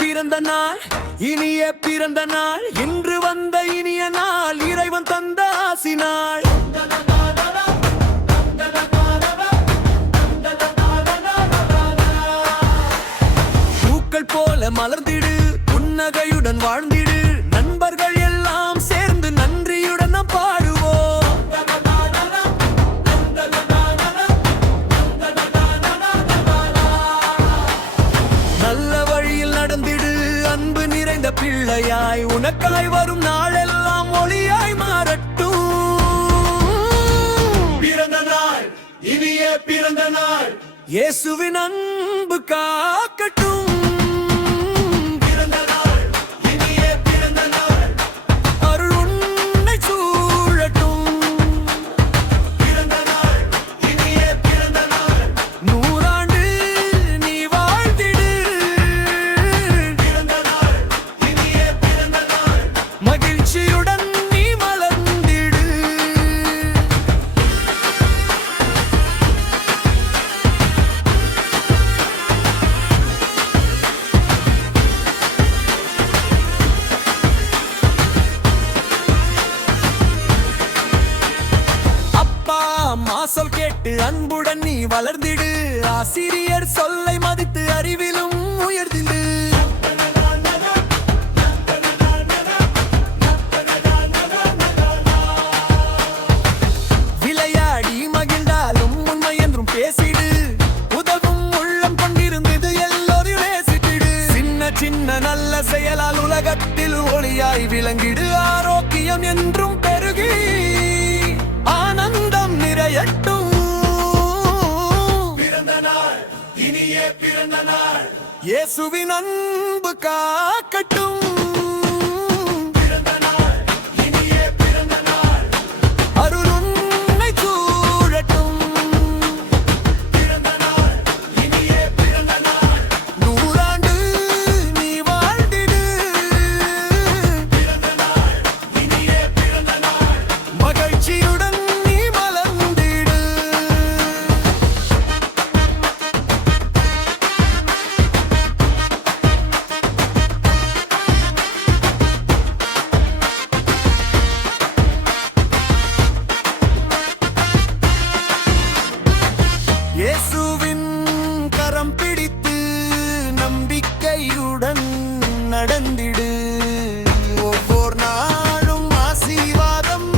பிறந்த நாள் இனிய பிறந்த நாள் இன்று வந்த இனிய நாள் இறைவன் தந்த ஆசி நாள். பூக்கள் போல மலர்ந்திடு புன்னகையுடன் வாழ்ந்திடு நண்பர்கள் எல்லாம் சேர்ந்து நன்றியுடன் பாடுவோம். நல்ல வழியில் நடந்திடு அன்பு நிறைந்த பிள்ளையாய் உனக்காய் வரும் நாளெல்லாம் ஒளியாய் மாறட்டும். பிறந்த நாள் இனிய பிறந்த நாள் இயேசுவின் அன்பு காக்கட்டும். பிறந்த நாள் இனிய பிறந்த நாள் அருள் உன்னை சூழட்டும். பிறந்த நாள் இனிய பிறந்த நாள் நூறாண்டு நீ வாழ்ந்திடு. பிறந்த நாள் இனிய பிறந்த நாள் மகிழ்ச்சியுடன் நீ மலர்ந்திடு. அப்பா அம்மா சொல் கேட்டு அன்புடன் நீ வளர்ந்திடு. ஆசிரியர் சொல்லை மதித்து அறிவிலும் உயர்ந்திடு. விளையாடி மகிழ்ந்தாலும் உண்மை என்றும் பேசிடு. உதவும் உள்ளம் கொண்டிருந்தது எல்லோரும் நேசித்திடு. சின்ன சின்ன நல்ல செயலால் உலகத்தில் ஒளியாய் விளங்கிடு. ஆரோக்கியம் என்றும் பெருகி ஆனந்தம் நிறையட்டும். பிறந்த நாள் இனிய பிறந்த நாள் இயேசுவின் அன்பு காக்கட்டும். பிறந்த நாள் இனிய பிறந்த நாள் அருள் உன்னை சூழட்டும். பிறந்த நாள் இனிய பிறந்த நாள் நூறாண்டு நீ வாழ்ந்திடு. பிறந்த நாள் இனிய பிறந்த நாள் மகிழ்ச்சியுடன் நீ மலர்ந்திடு. இயேசுவின் கரம் பிடித்து நம்பிக்கையுடன் நடந்திடு. ஒவ்வொரு நாளும் ஆசீர்வாதம்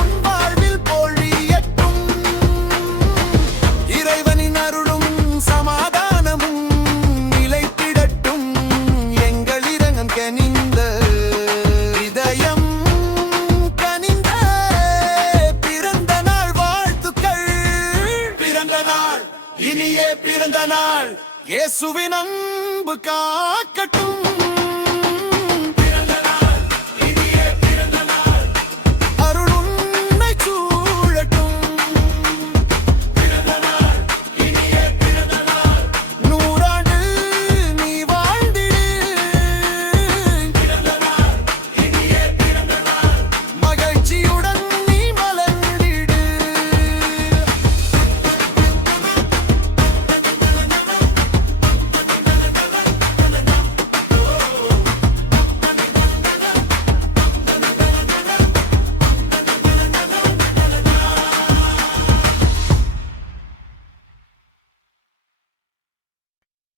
உன் வாழ்வில் பொழியட்டும். இறைவனின் அருளும் சமாதானமும் நிலைத்திடட்டும். எங்கள் இரங்கம் கனிந்த இதயம் கனிந்த பிறந்த நாள் வாழ்த்துக்கள். பிறந்த நாள் இனிய பிறந்த நாள் இயேசுவின் அன்பு காக்கட்டும். பிறந்த நாள் இனிய பிறந்த நாள் அருள் உன்னை சூழட்டும். பிறந்த நாள் இனிய பிறந்த நாள் நூறாண்டு நீ வாழ்ந்திடு. பிறந்த நாள் இனிய பிறந்த நாள் மகிழ்ச்சியுடன் நீ மலர்ந்திடு.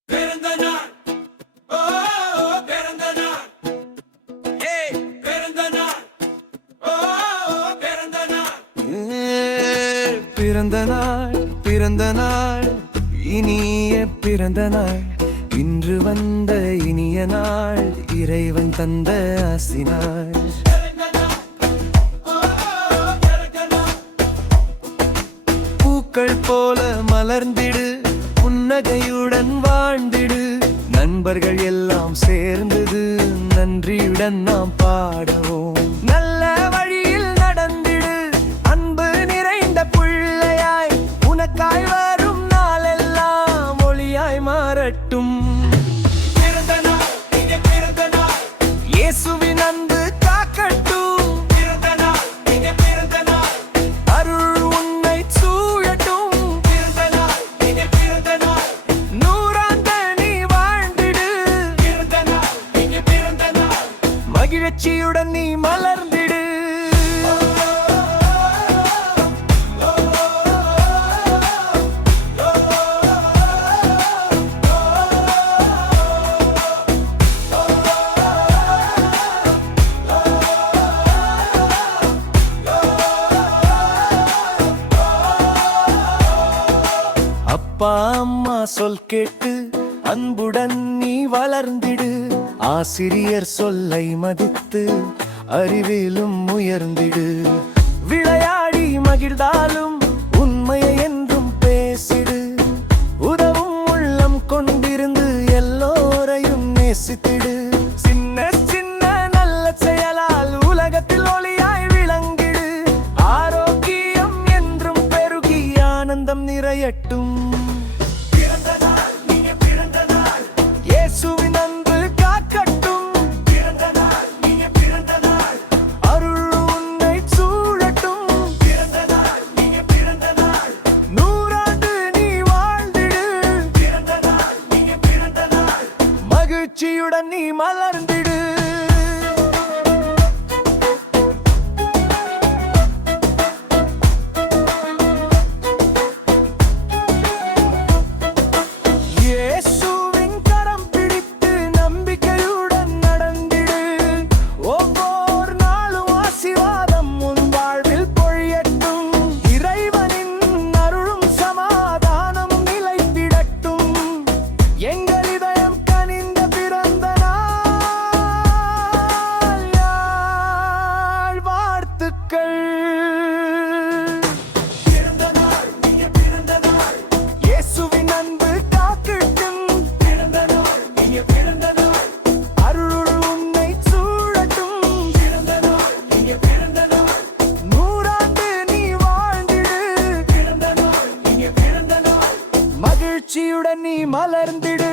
பிறந்த நாள் ஓ பிறந்த நாள் ஏய் பிறந்த நாள் ஓ பிறந்த நாள் பிறந்த நாள் பிறந்த நாள் இனிய பிறந்த நாள் இன்று வந்த இனிய நாள் இறைவன் தந்த ஆசி நாள். பூக்கள் போல மலர்ந்திடு புன்னகையுடன் வாழ்ந்திடு. நண்பர்கள் எல்லாம் சேர்ந்தது நன்றியுடன் நாம் பாடுவோம். நல்ல வழியில் நடந்திடு அன்பு நிறைந்த பிள்ளையாய் உனக்காய் வரும் நாளெல்லாம் ஒளியாய் மாறட்டும். பிறந்த நாள் மகிழ்ச்சியுடன் நீ மலர்ந்திடு. அப்பா அம்மா சொல் கேட்டு அன்புடன் நீ வளர்ந்திடு. ஆசிரியர் சொல்லை மதித்து அறிவிலும் உயர்ந்திடு. விளையாடி மகிழ்ந்தாலும் உண்மையை என்றும் பேசிடு. உதவும் உள்ளம் கொண்டிருந்து எல்லோரையும் நேசித்திடு. சின்ன சின்ன நல்ல செயலால் உலகத்தில் ஒளியாய் விளங்கிடு. ஆரோக்கியம் என்றும் பெருகி ஆனந்தம் நிறையட்டும். இயேசுவின் அன்பு காக்கட்டும். அருள் உன்னை சூழட்டும். நூறாண்டு நீ வாழ்ந்திடு. மகிழ்ச்சியுடன் நீ மலர்ந்திடு. மகிழ்ச்சியுடன் நீ மலர்ந்திடு.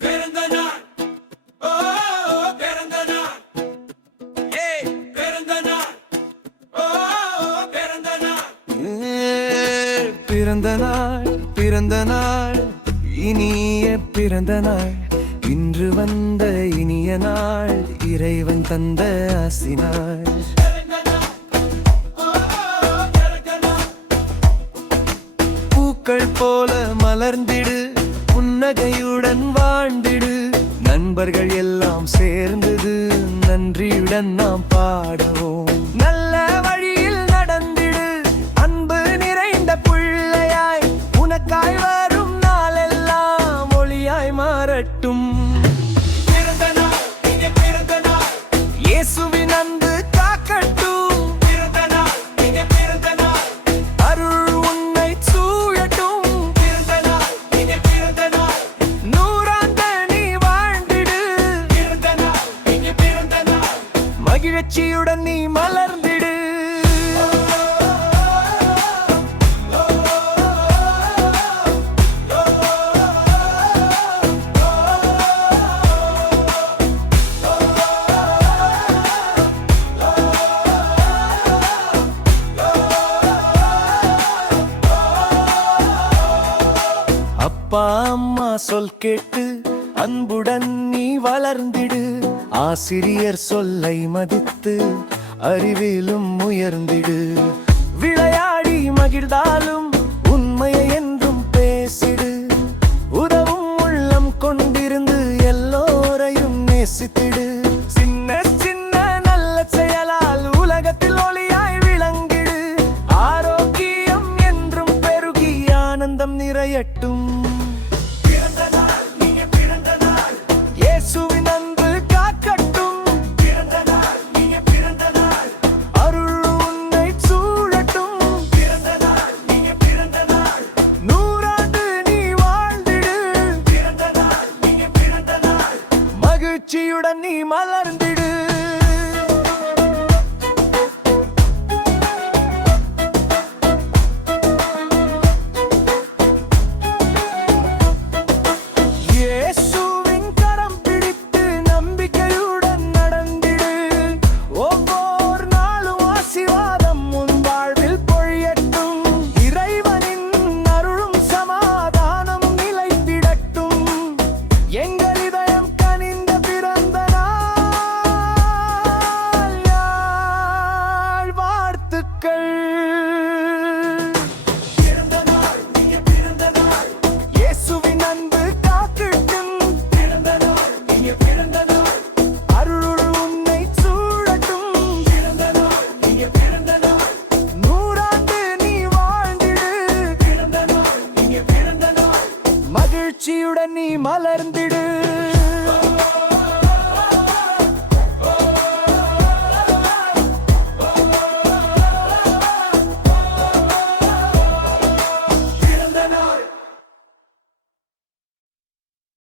பிறந்த நாள் ஓ பிறந்த நாள் பிறந்த நாள் ஓ பிறந்த நாள் பிறந்த நாள் பிறந்த நாள் இனிய பிறந்த நாள். இன்று வந்த இனிய நாள் இறைவன் தந்த ஆசினாள். பூக்கள் போல மலர்ந்திடு. புன்னகையுடன் வாழ்ந்திடு. நண்பர்கள் எல்லாம் சேர்ந்தது நன்றியுடன் நாம் பாடுவோம். மகிழ்ச்சியுடன் நீ மலர்ந்திடு. அப்பா அம்மா சொல் கேட்டு அன்புடன் நீ வளர்ந்திடு. ஆசிரியர் சொல்லை மதித்து அறிவிலும் உயர்ந்திடு. விளையாடி மகிழ்ந்தாலும்